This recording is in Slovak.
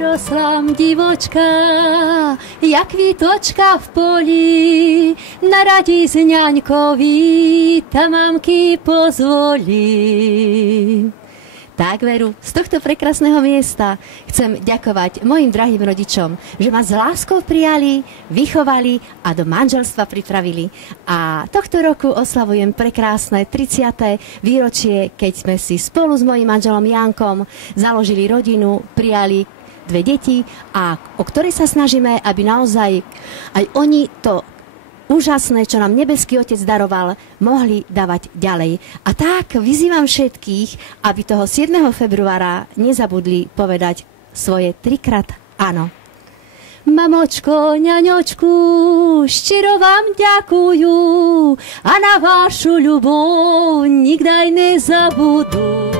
Vyroslám divočka, jak kvítočka v poli, naradí z ňaňkovi, tá mamky pozvolí. Tak, Veru, z tohto prekrásneho miesta chcem ďakovať mojim drahým rodičom, že ma s láskou prijali, vychovali a do manželstva pripravili. A tohto roku oslavujem prekrásne 30. výročie, keď sme si spolu s mojím manželom Jankom založili rodinu, prijali 2 deti a o ktoré sa snažíme, aby naozaj aj oni to úžasné, čo nám nebeský Otec daroval, mohli dávať ďalej. A tak vyzývam všetkých, aby toho 7. februára nezabudli povedať svoje 3-krát áno. Mamočko, ňaňočku, štiro vám ďakujú a na vašu ľubov nikdaj nezabudú.